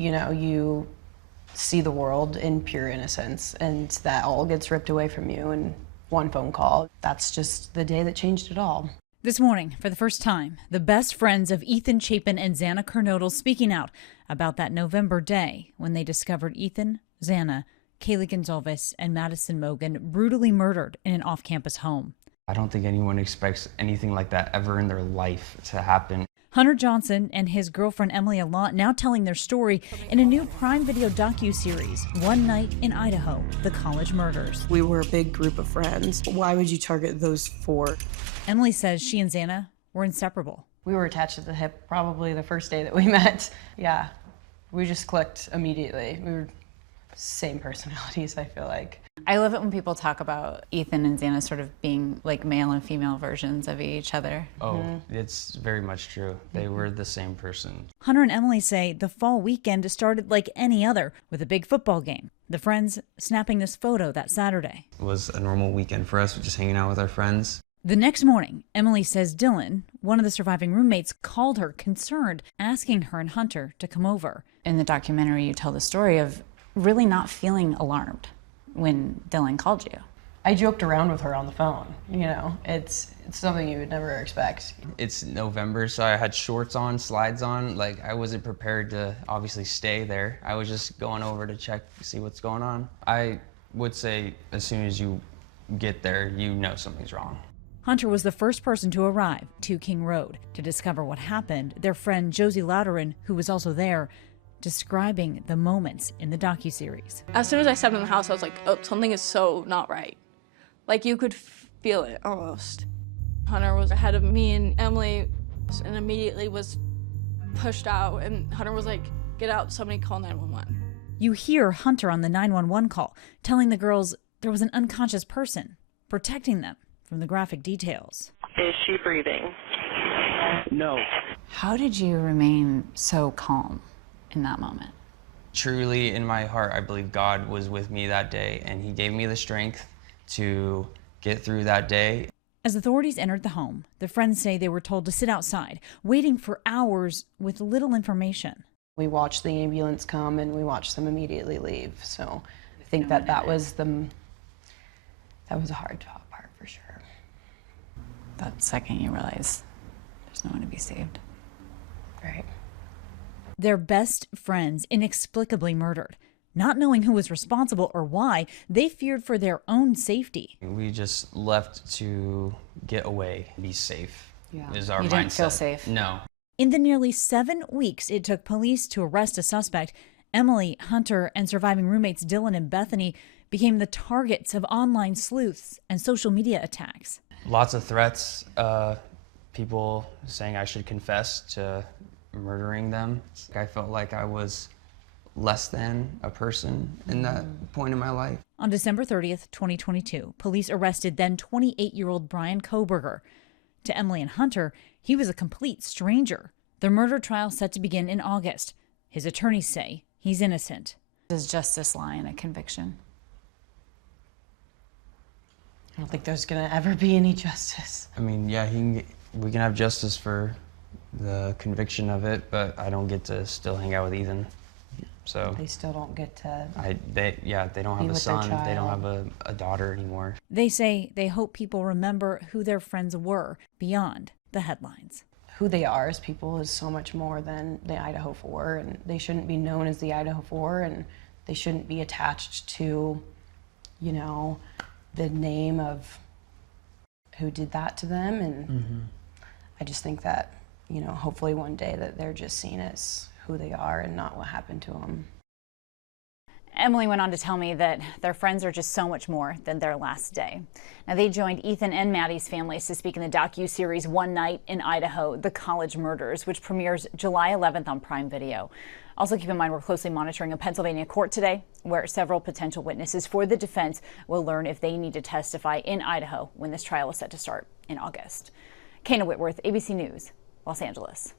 you know, you see the world in pure innocence, and that all gets ripped away from you in one phone call. That's just the day that changed it all. This morning, for the first time, the best friends of Ethan Chapin and Xana Kernodle speaking out about that November day when they discovered Ethan, Xana, Kaylee Gonzalez, and Madison Mogan brutally murdered in an off-campus home. I don't think anyone expects anything like that ever in their life to happen. Hunter Johnson and his girlfriend Emily Allant now telling their story in a new Prime Video docu-series, One Night in Idaho, The College Murders. We were a big group of friends. Why would you target those four? Emily says she and Xana were inseparable. We were attached at the hip probably the first day that we met. Yeah, we just clicked immediately. We were same personalities, I feel like. I love it when people talk about Ethan and Xana sort of being like male and female versions of each other. Oh, it's very much true. They were the same person. Hunter and Emily say the fall weekend started like any other with a big football game. The friends snapping this photo that Saturday. It was a normal weekend for us, just hanging out with our friends. The next morning, Emily says Dylan, one of the surviving roommates, called her concerned, asking her and Hunter to come over. In the documentary, you tell the story of really not feeling alarmed when Dylan called you. I joked around with her on the phone, you know, it's something you would never expect. It's November, so I had shorts on, slides on. Like, I wasn't prepared to obviously stay there. I was just going over to check, see what's going on. I would say as soon as you get there, you know something's wrong. Hunter was the first person to arrive to King Road to discover what happened. Their friend Josie Louderin, who was also there, describing the moments in the docuseries. As soon as I stepped in the house, I was like, oh, something is so not right. Like, you could feel it almost. Hunter was ahead of me and Emily and immediately was pushed out, and Hunter was like, get out, somebody call 911. You hear Hunter on the 911 call telling the girls there was an unconscious person protecting them from the graphic details. Is she breathing? No. How did you remain so calm in that moment? Truly, in my heart, I believe God was with me that day, and he gave me the strength to get through that day. As authorities entered the home, the friends say they were told to sit outside, waiting for hours with little information. We watched the ambulance come and we watched them immediately leave. So I think that was a hard part for sure. That second you realize there's no one to be saved. Right. Their best friends inexplicably murdered. Not knowing who was responsible or why, they feared for their own safety. We just left to get away, be safe. Yeah. Is our You mindset. didn't feel safe? No. In the nearly 7 weeks it took police to arrest a suspect, Emily, Hunter, and surviving roommates Dylan and Bethany became the targets of online sleuths and social media attacks. Lots of threats, people saying I should confess to murdering them. I felt like I was less than a person in that point in my life. On December 30th, 2022, police arrested then 28-year-old Brian Koberger. To Emily and Hunter, he was a complete stranger. The murder trial set to begin in August. His attorneys say he's innocent. Does justice lie in a conviction? I don't think there's gonna ever be any justice. I mean, yeah, we can have justice for the conviction of it, but I don't get to still hang out with Ethan. So They still don't get to. they don't have a son. They don't have a daughter anymore. They say they hope people remember who their friends were beyond the headlines. Who they are as people is so much more than the Idaho 4, and they shouldn't be known as the Idaho 4, and they shouldn't be attached to, you know, the name of who did that to them. And I just think that, you know, hopefully one day that they're just seen as who they are and not what happened to them. Emily went on to tell me that their friends are just so much more than their last day. Now, they joined Ethan and Maddie's families to speak in the docu-series One Night in Idaho, The College Murders, which premieres July 11th on Prime Video. Also, keep in mind we're closely monitoring a Pennsylvania court today where several potential witnesses for the defense will learn if they need to testify in Idaho when this trial is set to start in August. Kana Whitworth, ABC News, Los Angeles.